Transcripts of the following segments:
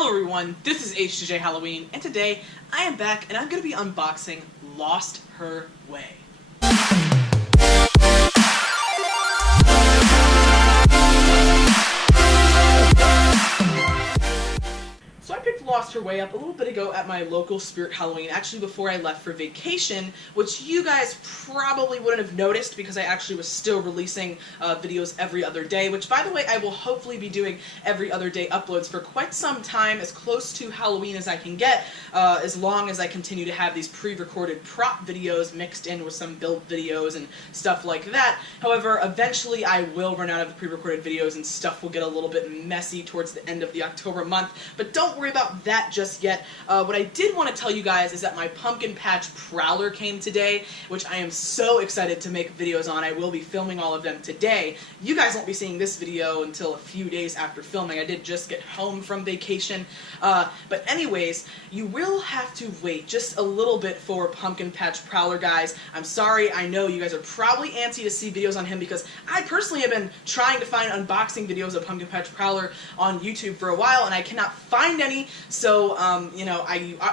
Hello everyone, this is H2J Halloween, and today I am back and I'm going to be unboxing Lost Her Way. So I picked Lost Her Way up a little bit ago at my local Spirit Halloween, actually before I left for vacation, which you guys probably wouldn't have noticed because I actually was still releasing videos every other day, which by the way I will hopefully be doing every other day uploads for quite some time, as close to Halloween as I can get, as long as I continue to have these pre-recorded prop videos mixed in with some build videos and stuff like that. However, eventually I will run out of the pre-recorded videos and stuff will get a little bit messy towards the end of the October month, but don't worry about that just yet. What I did want to tell you guys is that my pumpkin patch prowler came today, which I am so excited to make videos on. I will be filming all of them today. You guys won't be seeing this video until a few days after filming. I did just get home from vacation. But anyways, you will have to wait just a little bit for pumpkin patch prowler, guys. I'm sorry, I know you guys are probably antsy to see videos on him because I personally have been trying to find unboxing videos of pumpkin patch prowler on YouTube for a while and I cannot find any. So, you know,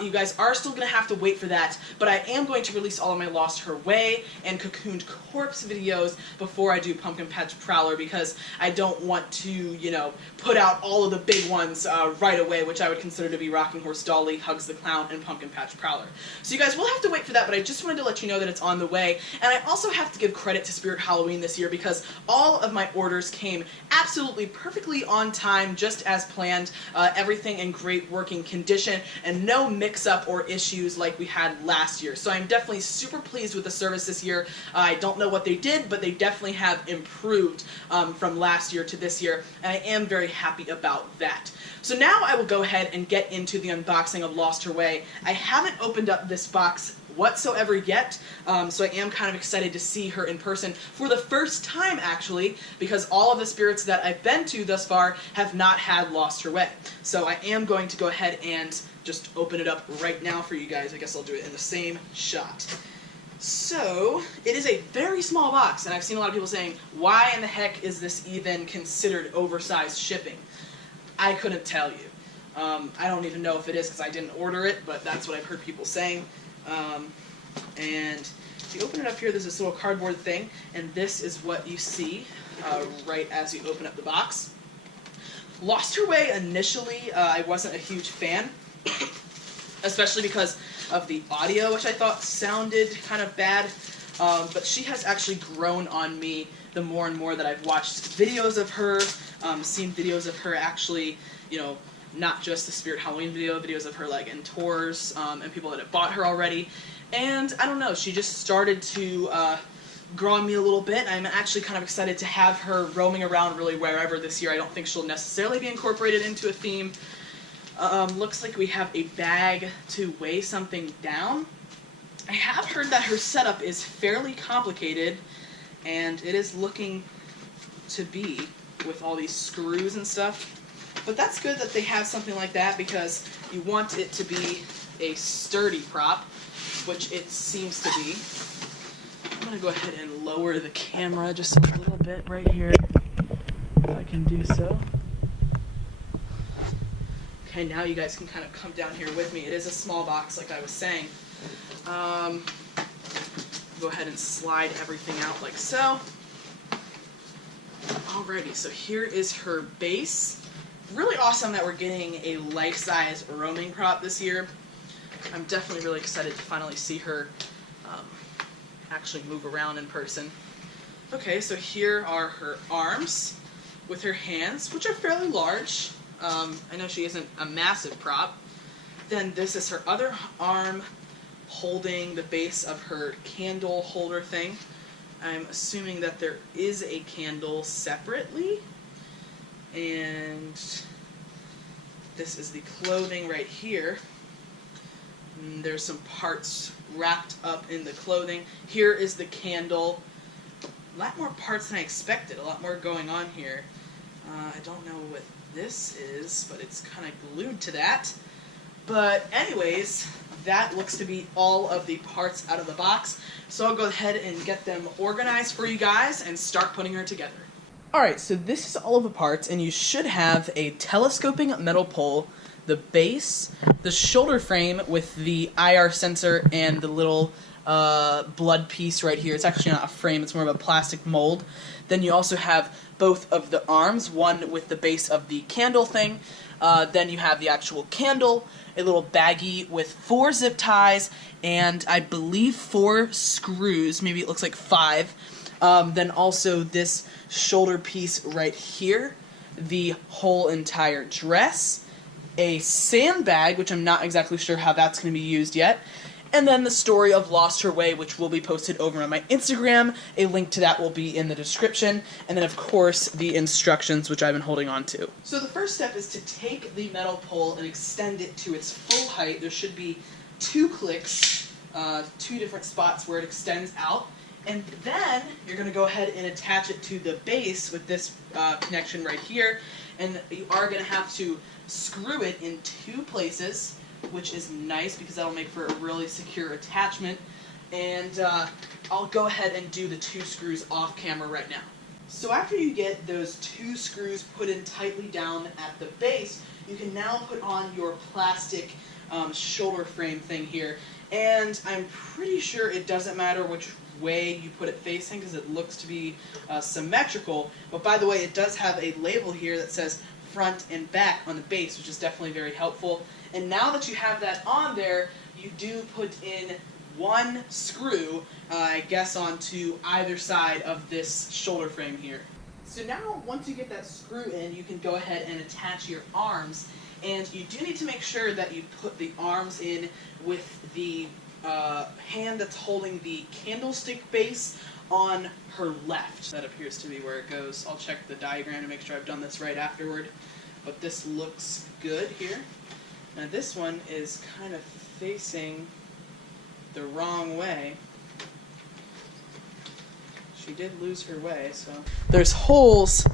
you guys are still going to have to wait for that, but I am going to release all of my Lost Her Way and Cocooned Corpse videos before I do Pumpkin Patch Prowler because I don't want to, you know, put out all of the big ones right away, which I would consider to be Rocking Horse Dolly, Hugs the Clown, and Pumpkin Patch Prowler. So you guys will have to wait for that, but I just wanted to let you know that it's on the way, and I also have to give credit to Spirit Halloween this year because all of my orders came absolutely perfectly on time, just as planned, everything in great working condition, and no mix-up or issues like we had last year. So I'm definitely super pleased with the service this year. I don't know what they did, but they definitely have improved from last year to this year, and I am very happy about that. So now I will go ahead and get into the unboxing of Lost Her Way. I haven't opened up this box whatsoever yet, so I am kind of excited to see her in person for the first time, actually, because all of the spirits that I've been to thus far have not had Lost Her Way. So I am going to go ahead and just open it up right now for you guys. I guess I'll do it in the same shot. So, it is a very small box, and I've seen a lot of people saying, why in the heck is this even considered oversized shipping? I couldn't tell you. I don't even know if it is because I didn't order it, but that's what I've heard people saying. And if you open it up here, there's this little cardboard thing, and this is what you see right as you open up the box. Lost Her Way initially, I wasn't a huge fan, especially because of the audio, which I thought sounded kind of bad, but she has actually grown on me the more and more that I've watched videos of her, seen videos of her actually, you know, not just the Spirit Halloween videos of her like in tours, and people that have bought her already, and I don't know, she just started to grow on me a little bit. I'm actually kind of excited to have her roaming around really wherever this year. I don't think she'll necessarily be incorporated into a theme. Looks like we have a bag to weigh something down. I have heard that her setup is fairly complicated, and it is looking to be with all these screws and stuff. But that's good that they have something like that because you want it to be a sturdy prop, which it seems to be. I'm going to go ahead and lower the camera just a little bit right here, if I can do so. Okay, now you guys can kind of come down here with me. It is a small box, like I was saying. Go ahead and slide everything out like so. Alrighty, so here is her base. Really awesome that we're getting a life-size roaming prop this year. I'm definitely really excited to finally see her actually move around in person. Okay, so here are her arms with her hands, which are fairly large. I know she isn't a massive prop. Then this is her other arm holding the base of her candle holder thing. I'm assuming that there is a candle separately. And this is the clothing right here. And there's some parts wrapped up in the clothing. Here is the candle. A lot more parts than I expected. A lot more going on here. I don't know what this is, but it's kind of glued to that. But anyways, that looks to be all of the parts out of the box. So I'll go ahead and get them organized for you guys and start putting her together. Alright, so this is all of the parts, and you should have a telescoping metal pole the base, the shoulder frame with the IR sensor, and the little blood piece right here. It's actually not a frame, it's more of a plastic mold. Then you also have both of the arms, one with the base of the candle thing. Then you have the actual candle, a little baggie with 4 zip ties, and I believe 4 screws, maybe it looks like 5. Then also this shoulder piece right here, the whole entire dress, a sandbag, which I'm not exactly sure how that's going to be used yet, and then the story of Lost Her Way, which will be posted over on my Instagram. A link to that will be in the description. And then, of course, the instructions, which I've been holding on to. So the first step is to take the metal pole and extend it to its full height. There should be 2 clicks, 2 different spots where it extends out. And then you're going to go ahead and attach it to the base with this connection right here. And you are going to have to screw it in 2 places, which is nice because that'll make for a really secure attachment. And I'll go ahead and do the 2 screws off camera right now. So after you get those 2 screws put in tightly down at the base, you can now put on your plastic shoulder frame thing here. And I'm pretty sure it doesn't matter which way you put it facing because it looks to be symmetrical. But by the way, it does have a label here that says front and back on the base, which is definitely very helpful. And now that you have that on there, you do put in 1 screw, I guess, onto either side of this shoulder frame here. So now, once you get that screw in, you can go ahead and attach your arms. And you do need to make sure that you put the arms in with the hand that's holding the candlestick base on her left. That appears to be where it goes. I'll check the diagram to make sure I've done this right afterward. But this looks good here. Now this one is kind of facing the wrong way. She did lose her way, so... There's holes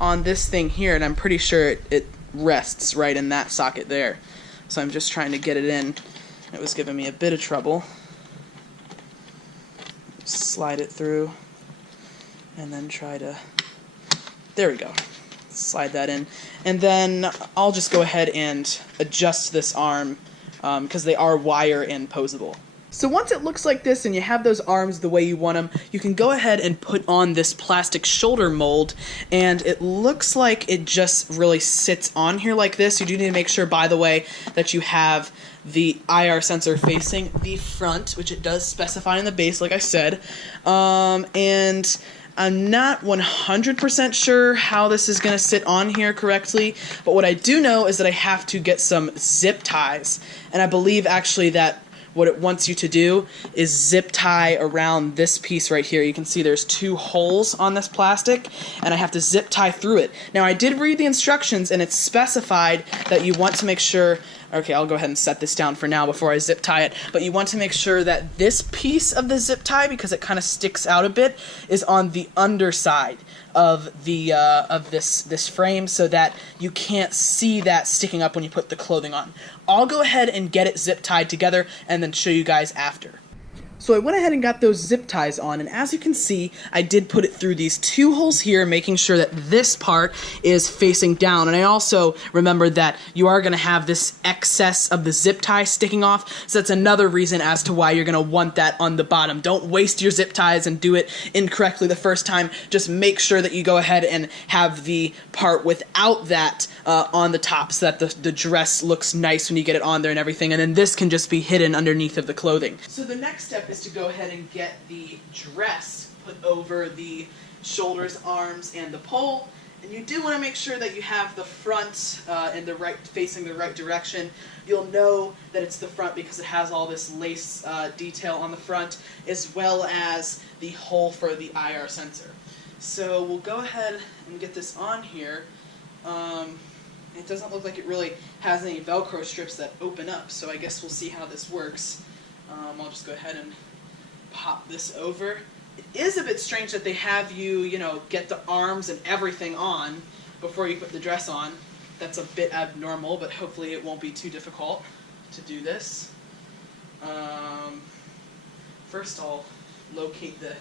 on this thing here, and I'm pretty sure it rests right in that socket there. So I'm just trying to get it in. It was giving me a bit of trouble. Slide it through, and then try to... There we go. Slide that in. And then I'll just go ahead and adjust this arm because they are wire and posable. So once it looks like this and you have those arms the way you want them, you can go ahead and put on this plastic shoulder mold, and it looks like it just really sits on here like this. You do need to make sure, by the way, that you have the IR sensor facing the front, which it does specify in the base, like I said, and I'm not 100% sure how this is going to sit on here correctly, but what I do know is that I have to get some zip ties, and I believe actually that what it wants you to do is zip tie around this piece right here. You can see there's 2 holes on this plastic, and I have to zip tie through it. Now, I did read the instructions, and it's specified that you want to make sure... Okay, I'll go ahead and set this down for now before I zip tie it, but you want to make sure that this piece of the zip tie, because it kind of sticks out a bit, is on the underside of the this frame so that you can't see that sticking up when you put the clothing on. I'll go ahead and get it zip tied together and then show you guys after. So I went ahead and got those zip ties on, and as you can see, I did put it through these 2 holes here, making sure that this part is facing down. And I also remembered that you are going to have this excess of the zip tie sticking off, so that's another reason as to why you're going to want that on the bottom. Don't waste your zip ties and do it incorrectly the first time. Just make sure that you go ahead and have the part without that on the top so that the dress looks nice when you get it on there and everything. And then this can just be hidden underneath of the clothing. So the next step is to go ahead and get the dress put over the shoulders, arms, and the pole. And you do want to make sure that you have the front in the right, facing the right direction. You'll know that it's the front because it has all this lace detail on the front, as well as the hole for the IR sensor. So we'll go ahead and get this on here. It doesn't look like it really has any Velcro strips that open up, so I guess we'll see how this works. I'll just go ahead and pop this over. It is a bit strange that they have you, get the arms and everything on before you put the dress on. That's a bit abnormal, but hopefully it won't be too difficult to do this. First I'll locate the,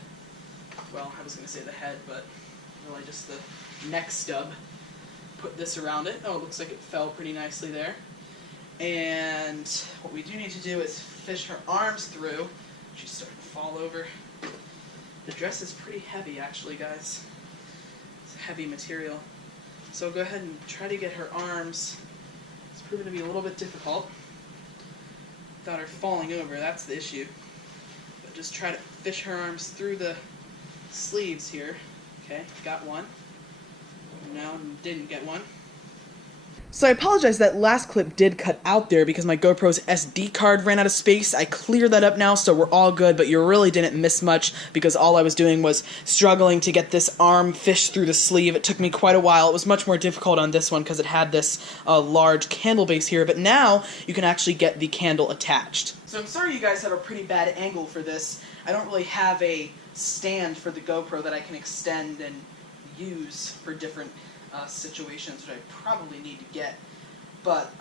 well, I was going to say the head, but really just the neck stub. Put this around it. Oh, it looks like it fell pretty nicely there. And what we do need to do is fish her arms through. She's starting to fall over. The dress is pretty heavy, actually, guys. It's heavy material. So go ahead and try to get her arms. It's proven to be a little bit difficult without her falling over. That's the issue. But just try to fish her arms through the sleeves here. Okay, got one. No, didn't get one. So I apologize, that last clip did cut out there because my GoPro's SD card ran out of space. I cleared that up now, so we're all good, but you really didn't miss much because all I was doing was struggling to get this arm fished through the sleeve. It took me quite a while. It was much more difficult on this one because it had this large candle base here, but now you can actually get the candle attached. So I'm sorry you guys have a pretty bad angle for this. I don't really have a stand for the GoPro that I can extend and use for different situations, which I probably need to get, but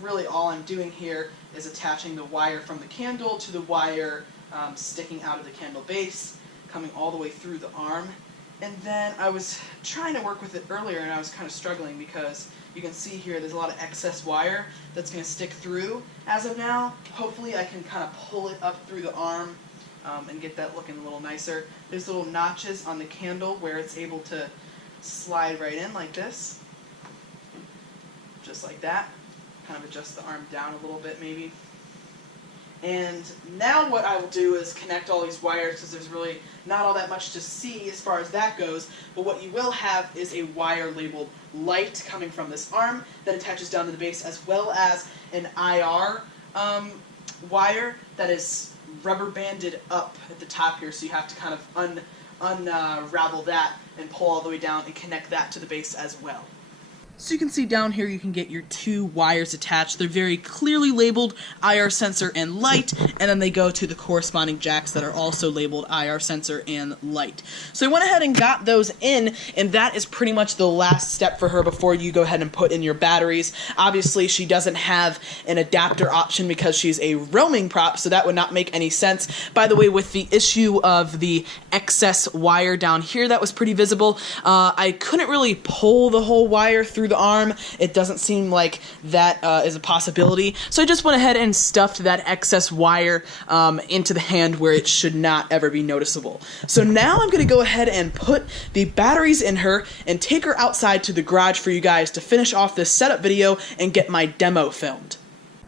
really all I'm doing here is attaching the wire from the candle to the wire sticking out of the candle base, coming all the way through the arm. And then I was trying to work with it earlier and I was kind of struggling because you can see here there's a lot of excess wire that's going to stick through as of now. Hopefully I can kind of pull it up through the arm and get that looking a little nicer. There's little notches on the candle where it's able to slide right in like this, just like that. Kind of adjust the arm down a little bit maybe. And now what I will do is connect all these wires because there's really not all that much to see as far as that goes, but what you will have is a wire labeled light coming from this arm that attaches down to the base, as well as an IR wire that is rubber banded up at the top here, so you have to kind of unravel that and pull all the way down and connect that to the base as well. So you can see down here you can get your two wires attached. They're very clearly labeled IR sensor and light, and then they go to the corresponding jacks that are also labeled IR sensor and light. So I went ahead and got those in, and that is pretty much the last step for her before you go ahead and put in your batteries. Obviously she doesn't have an adapter option because she's a roaming prop, so that would not make any sense. By the way, with the issue of the excess wire down here that was pretty visible, I couldn't really pull the whole wire through the arm. It doesn't seem like that is a possibility. So I just went ahead and stuffed that excess wire into the hand where it should not ever be noticeable. So now I'm going to go ahead and put the batteries in her and take her outside to the garage for you guys to finish off this setup video and get my demo filmed.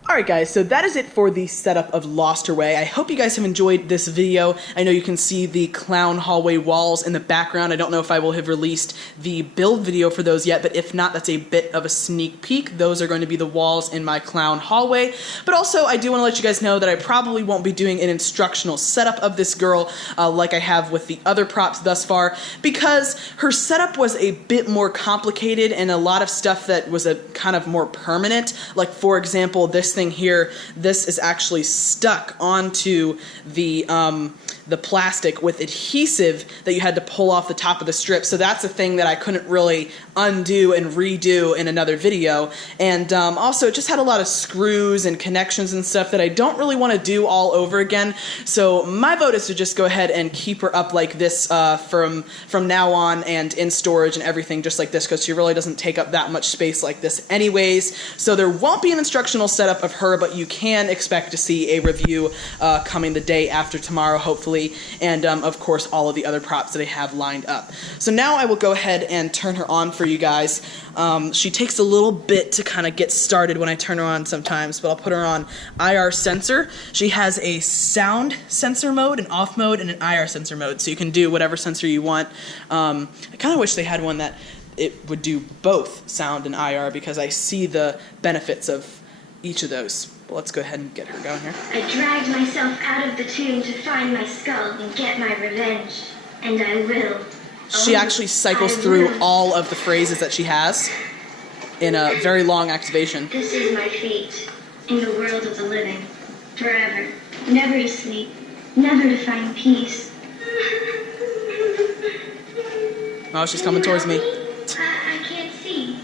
Alright guys, so that is it for the setup of Lost Her Way. I hope you guys have enjoyed this video. I know you can see the clown hallway walls in the background. I don't know if I will have released the build video for those yet, but if not, that's a bit of a sneak peek. Those are going to be the walls in my clown hallway. But also, I do want to let you guys know that I probably won't be doing an instructional setup of this girl like I have with the other props thus far, because her setup was a bit more complicated and a lot of stuff that was a kind of more permanent. Like, for example, this thing here, this is actually stuck onto the plastic with adhesive that you had to pull off the top of the strip. So that's a thing that I couldn't really undo and redo in another video. And also it just had a lot of screws and connections and stuff that I don't really want to do all over again. So my vote is to just go ahead and keep her up like this from now on, and in storage and everything just like this, because she really doesn't take up that much space like this anyways. So there won't be an instructional setup of her, but you can expect to see a review coming the day after tomorrow, hopefully, and of course all of the other props that I have lined up. So now I will go ahead and turn her on for you guys. She takes a little bit to kind of get started when I turn her on sometimes, but I'll put her on IR sensor. She has a sound sensor mode, an off mode, and an IR sensor mode, so you can do whatever sensor you want. I kind of wish they had one that it would do both sound and IR, because I see the benefits of each of those. But let's go ahead and get her going here. I dragged myself out of the tomb to find my skull and get my revenge. And I will. She actually cycles through all of the phrases that she has in a very long activation. This is my fate in the world of the living. Forever. Never to sleep. Never to find peace. Oh, she's coming towards me. I can't see.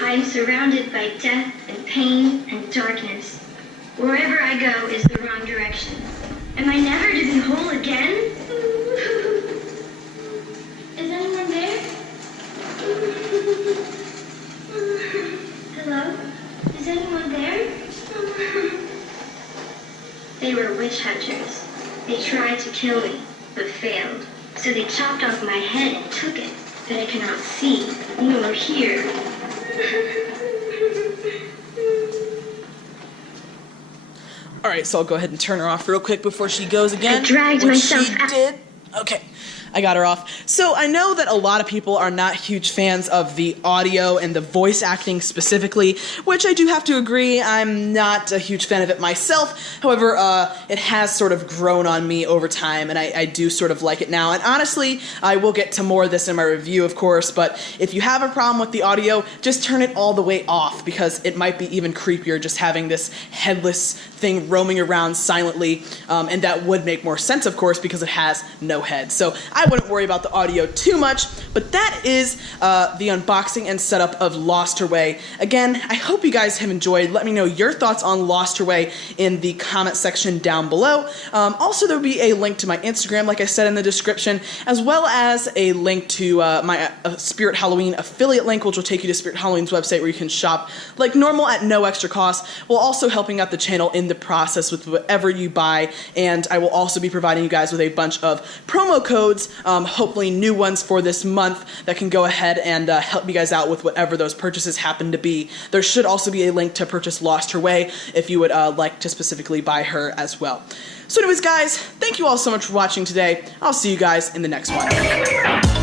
I'm surrounded by death and pain and darkness. Wherever I go is the wrong direction. Am I never to be whole again? Is anyone there? Hello? Is anyone there? They were witch hunters. They tried to kill me, but failed. So they chopped off my head and took it, but I cannot see nor hear. All right, so I'll go ahead and turn her off real quick before she goes again. I dragged myself she out. did. Okay. I got her off. So I know that a lot of people are not huge fans of the audio and the voice acting specifically, which I do have to agree. I'm not a huge fan of it myself. However, it has sort of grown on me over time, and I do sort of like it now. And honestly, I will get to more of this in my review, of course, but if you have a problem with the audio, just turn it all the way off, because it might be even creepier just having this headless thing roaming around silently, and that would make more sense, of course, because it has no head. So I wouldn't worry about the audio too much, but that is the unboxing and setup of Lost Her Way. Again, I hope you guys have enjoyed. Let me know your thoughts on Lost Her Way in the comment section down below. Also, there will be a link to my Instagram, like I said in the description, as well as a link to my Spirit Halloween affiliate link, which will take you to Spirit Halloween's website where you can shop like normal at no extra cost, while also helping out the channel in the process with whatever you buy. And I will also be providing you guys with a bunch of promo codes, hopefully new ones for this month, that can go ahead and help you guys out with whatever those purchases happen to be. There should also be a link to purchase Lost Her Way if you would like to specifically buy her as well. So anyways, guys, thank you all so much for watching today. I'll see you guys in the next one.